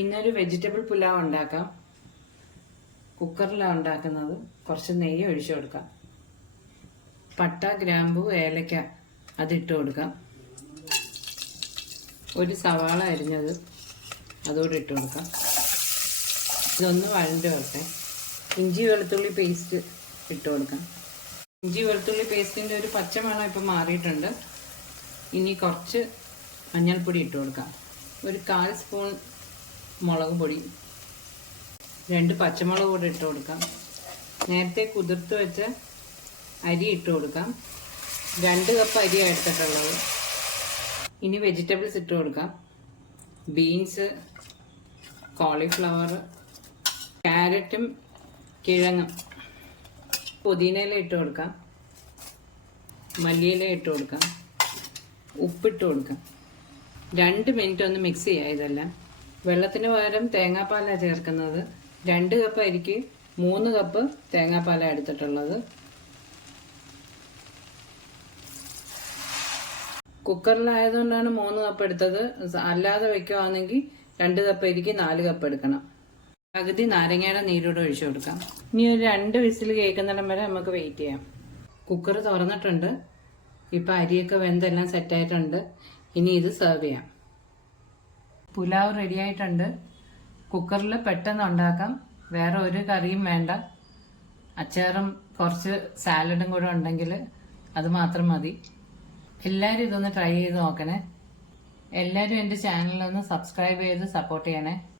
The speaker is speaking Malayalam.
ഇന്നൊരു വെജിറ്റബിൾ പുലാവ് ഉണ്ടാക്കാം. കുക്കറിലാണ് ഉണ്ടാക്കുന്നത്. കുറച്ച് നെയ്യ് ഒഴിച്ചു കൊടുക്കാം. പട്ട, ഗ്രാമ്പു, ഏലക്ക അതിട്ട് കൊടുക്കാം. ഒരു സവാള അരിഞ്ഞത് അതോടെ ഇട്ട് കൊടുക്കാം. ഇതൊന്ന് വഴണ്ട് വരട്ടെ. ഇഞ്ചി വെളുത്തുള്ളി പേസ്റ്റ് ഇട്ട് കൊടുക്കാം. ഇഞ്ചി വെളുത്തുള്ളി പേസ്റ്റിൻ്റെ ഒരു പച്ചമണം ഇപ്പം മാറിയിട്ടുണ്ട്. ഇനി കുറച്ച് മഞ്ഞൾപ്പൊടി ഇട്ട് കൊടുക്കാം. ഒരു 1/4 സ്പൂൺ മുളക് പൊടി, 2 പച്ചമുളക് കൂടെ ഇട്ട് കൊടുക്കാം. നേരത്തെ കുതിർത്ത് വെച്ച അരി ഇട്ട് കൊടുക്കാം. 2 കപ്പ് അരി എടുത്തിട്ടുള്ളത്. ഇനി വെജിറ്റബിൾസ് ഇട്ട് കൊടുക്കാം. ബീൻസ്, കോളിഫ്ലവർ, ക്യാരറ്റും കിഴങ്ങും. പുതിനയില ഇട്ട് കൊടുക്കാം. മല്ലിയില ഇട്ട് കൊടുക്കാം. ഉപ്പിട്ട് കൊടുക്കാം. 2 മിനിറ്റ് ഒന്ന് മിക്സ് ചെയ്യാം. ഇതെല്ലാം വെള്ളത്തിന് പകരം തേങ്ങാപ്പാലാണ് ചേർക്കുന്നത്. 2 കപ്പ് അരിക്ക് 3 കപ്പ് തേങ്ങാപ്പാലാണ് എടുത്തിട്ടുള്ളത്. കുക്കറിലായതുകൊണ്ടാണ് 3 കപ്പ് എടുത്തത്. അല്ലാതെ വെക്കുവാണെങ്കിൽ 2 കപ്പ് അരിക്ക് 4 കപ്പ് എടുക്കണം. പകുതി നാരങ്ങയുടെ നീരോടെ ഒഴിച്ചു കൊടുക്കാം. ഇനി ഒരു 2 വിസിൽ കേൾക്കുന്നിടം വരെ നമുക്ക് വെയിറ്റ് ചെയ്യാം. കുക്കർ തുറന്നിട്ടുണ്ട്. ഇപ്പം അരിയൊക്കെ വെന്തെല്ലാം സെറ്റായിട്ടുണ്ട്. ഇനി ഇത് സെർവ് ചെയ്യാം. പുലാവ് റെഡി ആയിട്ടുണ്ട്. കുക്കറിൽ പെട്ടെന്ന് ഉണ്ടാക്കാം. വേറെ ഒരു കറിയും വേണ്ട. അച്ചാറും കുറച്ച് സാലഡും കൂടെ ഉണ്ടെങ്കിൽ അത് മാത്രം മതി. എല്ലാവരും ഇതൊന്ന് ട്രൈ ചെയ്ത് നോക്കണേ. എല്ലാവരും എൻ്റെ ചാനലൊന്ന് സബ്സ്ക്രൈബ് ചെയ്ത് സപ്പോർട്ട് ചെയ്യണേ.